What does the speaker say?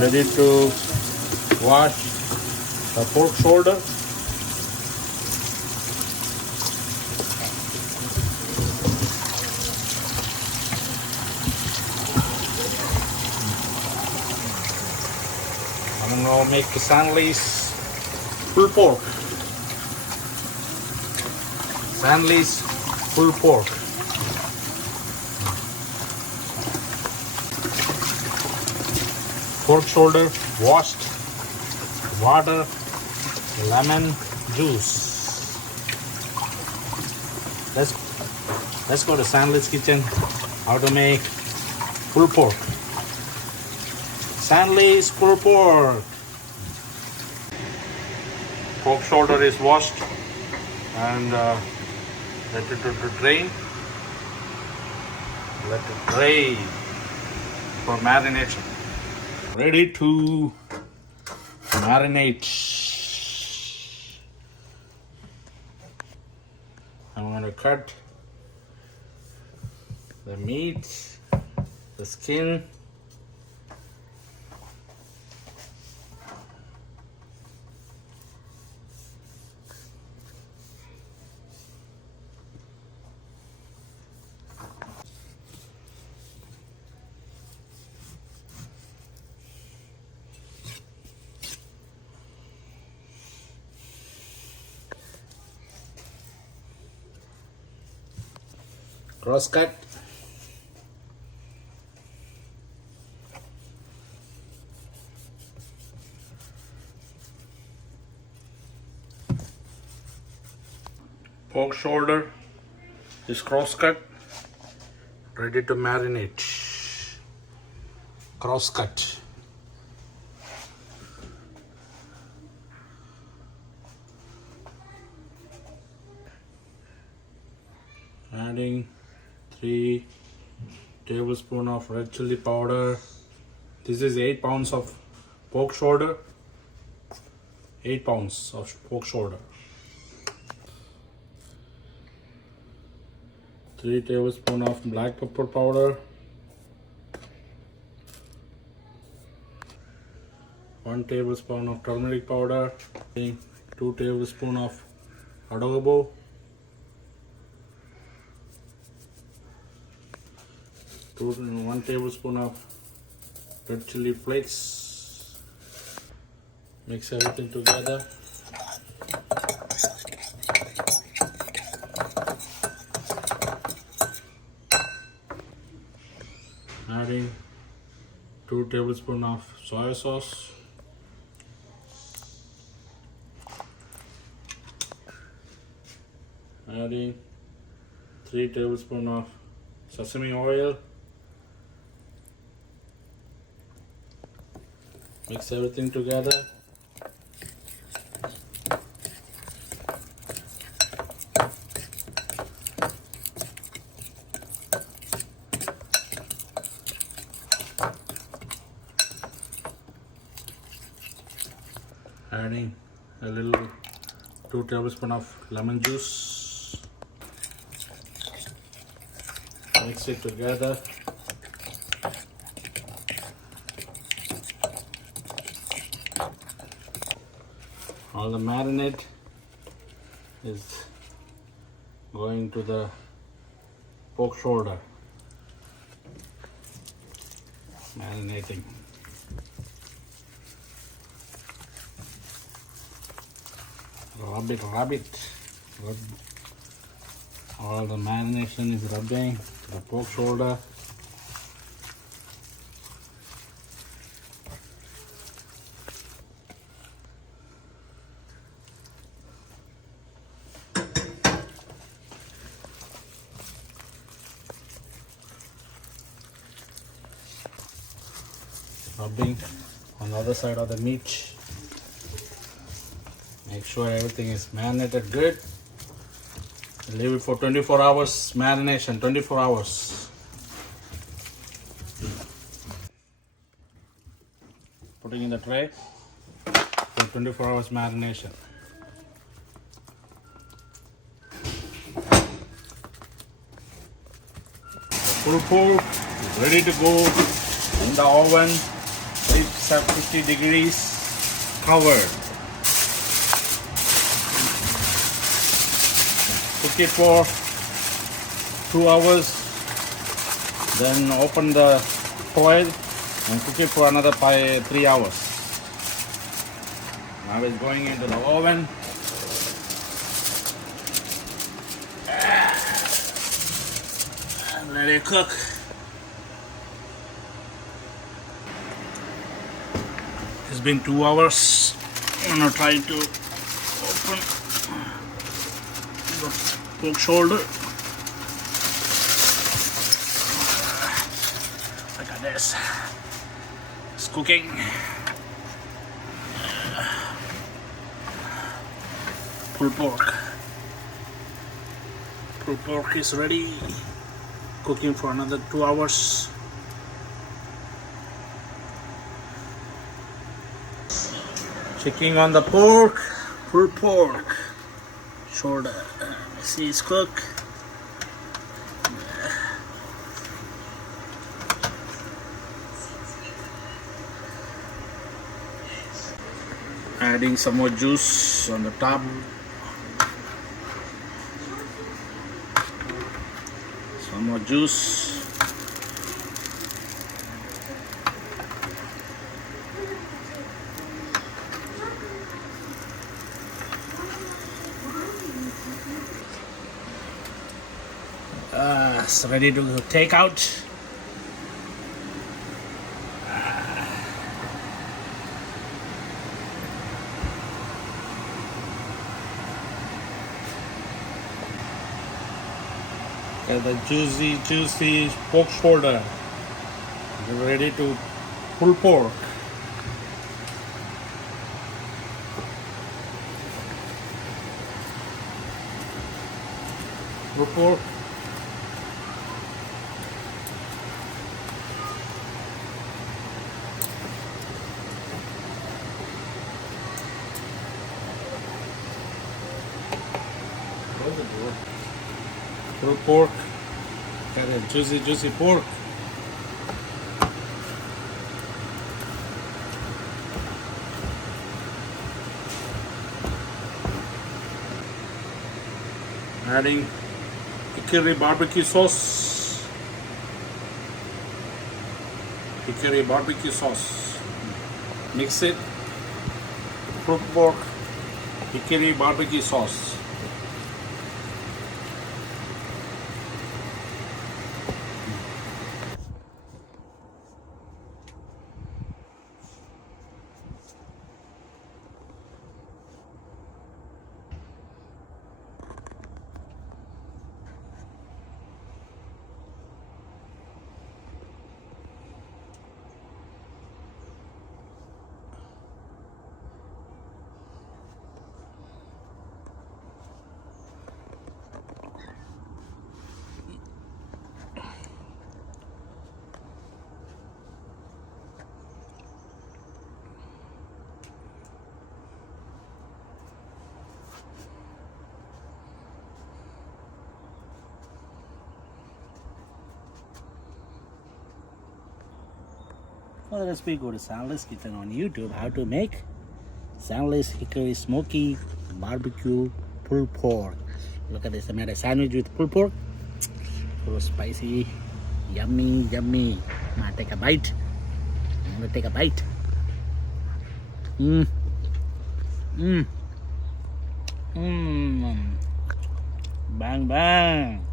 Ready to wash the pork shoulder. I'm gonna make Sanley's pulled pork. Sanley's pulled pork. Pork shoulder washed, water, lemon juice. Let's go to Sanley's kitchen. How to make pulled pork. Sanley's pulled pork. Pork shoulder is washed and let it drain. Let it drain for marination. Ready to marinate. I'm going to cut the meat, the skin. Cross cut. Pork shoulder is cross cut, ready to marinate. Cross cut. Adding 3 tablespoons of red chili powder. This is 8 pounds of pork shoulder. 8 pounds of pork shoulder. 3 tablespoons of black pepper powder. 1 tablespoon of turmeric powder. 2 tablespoons of adobo. 1 tablespoon of red chili flakes. Mix everything together. Adding 2 tablespoons of soy sauce. Adding 3 tablespoons of sesame oil. Mix everything together. Adding a little 2 tablespoons of lemon juice. Mix it together. All the marinade is going to the pork shoulder. Marinating. Rub it. Rub. All the marination is rubbing to the pork shoulder. Rubbing on the other side of the meat. Make sure everything is marinated good. Leave it for 24 hours marination. 24 hours. Putting in the tray for 24 hours marination. The pulled pork is ready to go in the oven. It's at 50 degrees covered. Cook it for 2 hours. Then open the foil and cook it for another 3 hours. Now it's going into the oven. And let it cook. It's been 2 hours. I'm gonna try to open the pork shoulder. Look at this. It's cooking. Pulled pork. Pulled pork is ready. Cooking for another 2 hours. Checking on the pork. Pulled pork. Shoulder. See it's cooked. Adding some more juice on the top. Some more juice. It's ready to take out. The juicy pork shoulder. You're ready to pull pork. Pull pork. Close the door. Pulled pork, got a juicy pork. Adding Hickory barbecue sauce. Hickory barbecue sauce. Mix it. Pulled pork, Hickory barbecue sauce. For the recipe, go to Sanley's Kitchen on YouTube. How to make Sanley's Hickory Smoky Barbecue Pulled Pork. Look at this. I made a sandwich with pulled pork. So spicy, yummy, yummy. I'm gonna take a bite. I'm gonna take a bite. Bang, bang.